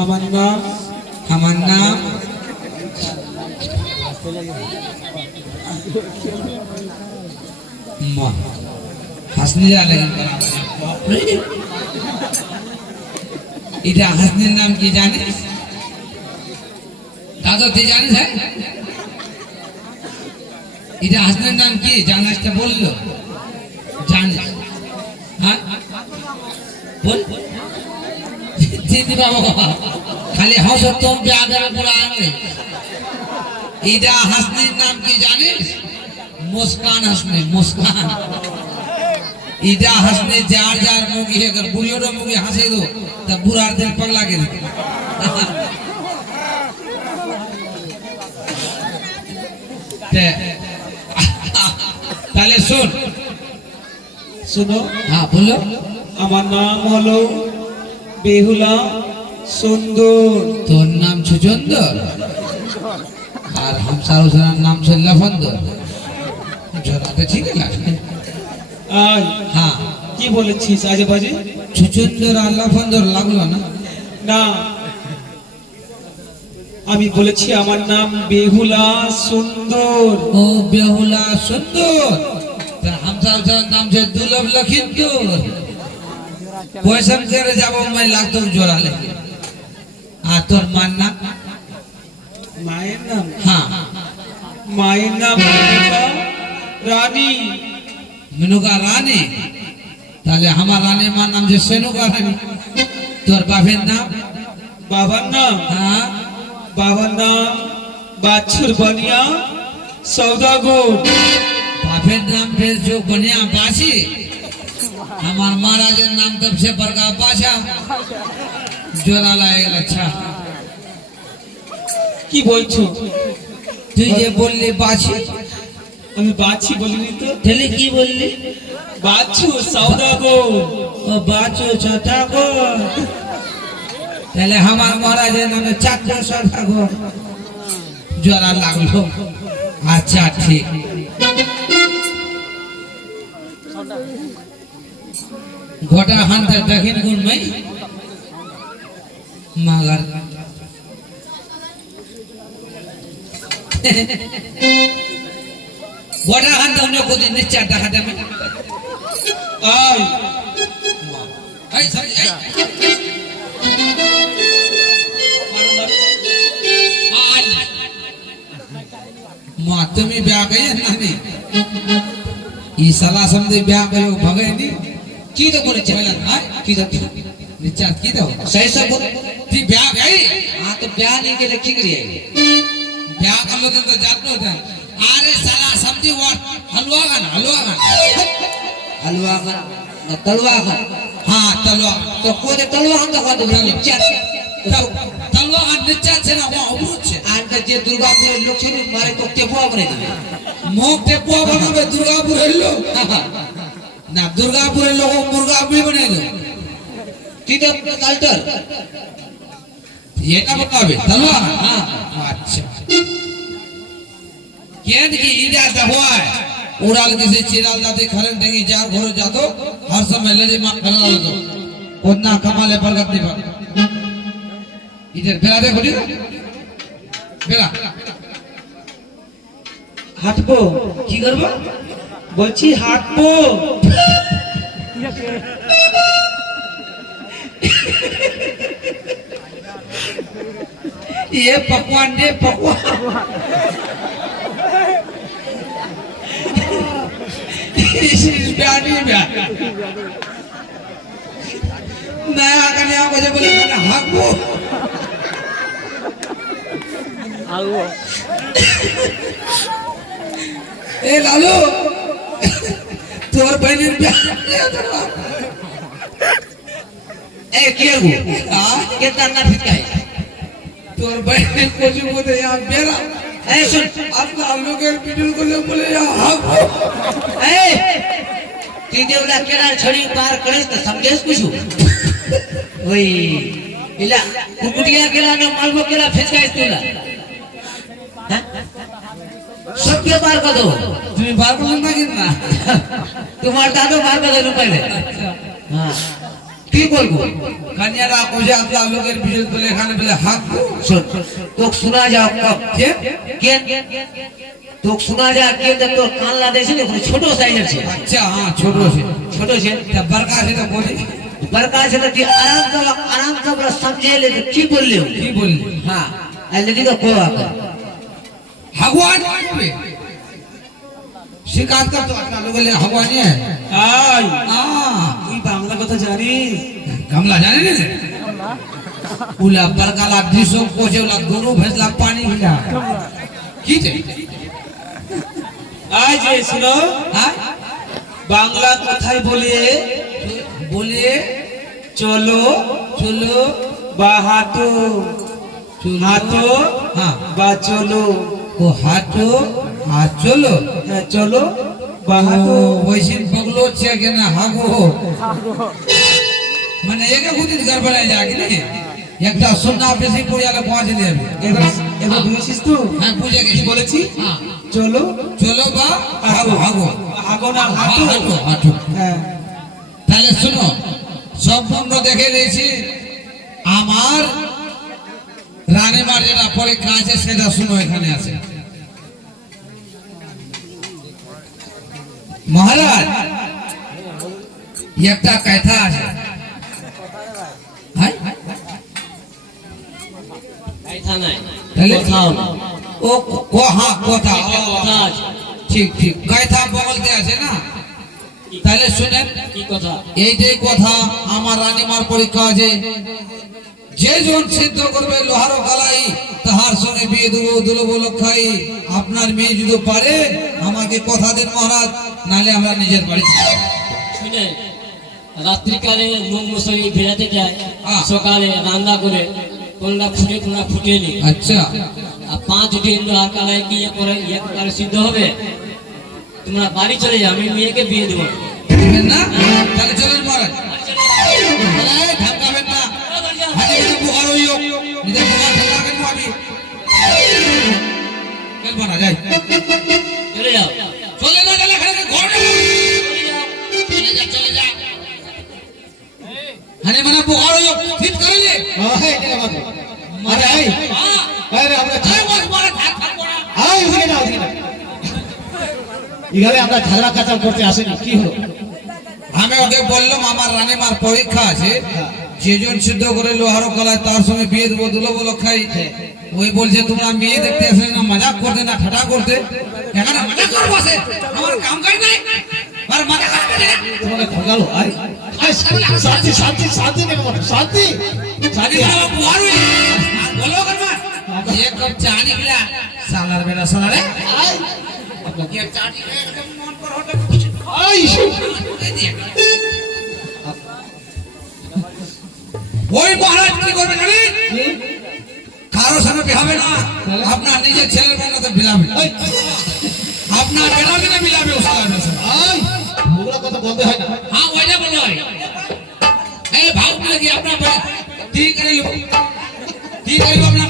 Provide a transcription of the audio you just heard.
আমার নাম আমার নাম হাসনি যা লাগে এটা হাসনির নাম কি জানিস দাদা তুই জানিস হ্যাঁ এটা হাসনির নাম কি জানিস বললো জানিস হ্যাঁ বল দিদি বাবা খালি হাসো তোম ব্যাগের উপর আনলে এটা হাসনির নাম কি জানিস মুস্কান হাসনি মুস্কান इजा हंसने जार जार मुगी है अगर बुढ़ियों मुगी हंसे दो तब बुरा दिल पगला के दे ताले सुन सुनो हाँ बोलो আমার নাম হলো বেহুলা সুন্দর তোর নাম সুচন্দর আর हम सारों नाम से लफंदर जरा तो ठीक है ना আই हाँ কি বলেছিস আজে বাজে সুচন্দর আর লফন্দর লাগলো না না আমি বলেছি আমার নাম বেহুলা সুন্দর ओ बेहुला सुंदर तो हम सब नाम से दुर्लभ लखीमपुर क्वेश्चन करे जाबो मैं लाख तो जोड़ा लेके आ तोर मानना মায়ের নাম हाँ মায়ের নাম মেনকা রানী मेनुका रानी ताले हमार रानी मार नाम जे सेनुका रानी तोर बापेर नाम বাবার नाम हाँ বাবার नाम বাছুর বনিয়া সৌদাগর बापेर नाम भेज जो बनिया बासी हमार महाराजर नाम तब से बड़का बाछा जोरा लाएगा अच्छा কি বলছো তুই যে বললি বাছি আমি বাছি বলিনি তো তাহলে কি বললি বাছু সৌদাগর ও বাচো ছাটাগো তাহলে আমার মহারাজের নামে চাকর সরকাগো জোরা লাগলো আচ্ছা ঠিক গোটা হান্তার দেখেন কোন মাই মাগার গোটা হান্তা অন্য কোদিন নিচ্ছে দেখাতে আমি আই এই সরি এই माँ तुम्हें ब्याह गई है नानी ये सलाह समझे ब्याह गए हो भगे नहीं की तो बोले चला हाँ की तो निचात की तो सही सब बोले ती ब्याह गई हाँ तो ब्याह नहीं के लिखी करिए ब्याह कर लो तो जात लो था अरे सलाह समझी वो हलवा खाना तलवा खाना हाँ तलवा तो कोई तलवा हम तो कोई निचात तलवा खान निचात से ना वो अबूत से आंटा जे दुर्गापुर लोग छे मारे तो टेपुआ बने दिए मोक टेपुआ बनावे दुर्गापुर लोग ना दुर्गापुर लोगों मुर्गा भी बने दो किधर कल्चर ये ना बतावे तलवा हाँ अच्छा केंद की इंडिया दबुआ है उड़ाल किसी चिराल दाते खरन देंगे जार घोरो जातो हर समय लड़ी मार करना लो उतना कमाले बरगद नहीं पाते इधर बेला देखो जी बेला হাঁটবো की करबो বলছি হাঁটবো ये पकवान दे पकवान इस ब्यानी ब्याह नया करने आओ मुझे बोले ना हाको ए लालू तोर बहनी ब्याह ए क्या हो हां कितना ना फिटकाई तोर बहनी को जो बोले यहां बेरा ए सुन आप हम लोग के वीडियो को जो बोले यहां हाको ए तीजे वाला केड़ा छड़ी पार करेस तो समझेस कुछ ओई इला कुकुटिया केला ने मालबो केला फिटकाई तुला हैं सबके बार कर दो तुम्हें बार कर ना कितना तुम्हारे दादो बार कर दो पहले हाँ কি বলবো? কানিয়ারা কোজে আপনার লোকের বিজয় বলে এখানে বলে হাক শোন, তোকে শোনা যাও কব কে কেন তোকে শোনা যা কেন তোর কানলা দেশে না ছোট সাইজ আছে, আচ্ছা হ্যাঁ ছোট আছে ছোট আছে তা বড়কা আছে তো বলি बड़का से तो आराम से बड़ा समझे ले तो की बोल ले কি বললি हाँ लेकिन तो को आकर भगवान पे शिकायत कर तो अपना लोग ले भगवान है আই हां তুই বাংলা কথা জানিস? कमला जाने ने उला बरकाला दिसो कोजेला दोनों भेजला पानी हिला की जे আই যে শুনো, हां বাংলা কথায় বলে बोले চলো चलो বাহাটো, হাটো हां বা চলো, को हाथो हाथ चलो হ্যাঁ চলো বাহাটো। वैसे बगलो छे के ना हागो माने एक गुदी गड़बड़ है जाके नहीं একটা সুন্নাহ বেশি পড়িয়ালে পৌঁছে দেবে এবার এবার বুঝেছিস তো হ্যাঁ বুঝে কি গেছি বলেছি? হ্যাঁ চলো চলো বা হাগো হাগো হাগো না হাঁটো। হাঁটো হাঁটো হ্যাঁ তাহলে শুনো সম্পূর্ণ দেখে নিয়েছি আমার রানীমার যেটা পরীক্ষা আছে সেটা শুনো এখানে আছে মহারাজ একটা কথা আছে হ্যাঁ কথা নাই, তাহলে কথাও না, ও হ্যাঁ কথা কথা আছে। ঠিক ঠিক কথা বলতে আছে না তাহলে শুনেন কি কথা? এইটাই কথা আমার রানীমার পরীক্ষা আছে যে জন সিদ্ধ করবে লোহার কালাই তাহার সঙ্গে বিয়ে দেবো দুলব লক্ষাই আপনার মেয়ে যদি পারে আমাকে কথা দেন মহারাজ নালে আমরা নিজের বাড়ি শুনে রাত্রিকালে মুখ মশারি ভেজাতে যায়, হ্যাঁ। সকালে রান্না করে কোনটা ফুটে কোনটা ফুটেনি, আচ্ছা আর 5 দিন লোহার কালায় কি ইয়ে করে ইয়ে করে সিদ্ধ হবে। তোমরা বাড়ি চলে যাও, আমি মেয়েকে বিয়ে দেবো। দিবেন না তাহলে চলেন মহারাজ এই, ধাক্কাবেন না হাতে হাতে বুখার হইও নিজের বুখার ঠান্ডা কেন আমি কেন না যাই চলে যাও, চলে না গেলে এখানে ঘরে চলে যাও। চলে যা হানে মানে বুখার হইও ঠিক করে দে अरे आई अरे আমরা আই ওদিকে না ওদিকে না এখানে আমরা ঝগড়া কাচাল করতে আসেনি, কি হলো? আমি ওকে বললাম আমার রানীমার পরীক্ষা আছে যেজন সিদ্ধ করে লোহারো কলায় তার সঙ্গে বিয়ে দেবো দুলব লক্ষাই ওই বলছে তোমরা মেয়ে দেখতে আসলে না মজাক করতে না ঠাটা করতে এখানে মজা করবো সে আমার কাম কাজ নাই আর মজা করতে না তোমাকে ঠকালো আই আই শান্তি শান্তি শান্তি নেই মানে শান্তি শাদি বাবা বুহার হই আর বলো করমা এক কাপ চা নিকলা সালার বেটা সালারে আই কি চা নিকলা একদম মন पर হটে আই ওই মহারাজ কি করবে জানি কারো সঙ্গে বিহাবে না আপনার নিজের ছেলের মেয়ের সাথে বিলাবে আপনার বেটাকে না বিলাবে ওস্তাদের সাথে আই ওগুলা কথা বলতে হয় না। हाँ वैसा बोलो है ए भाव में लगी अपना ठीक कर लो अपना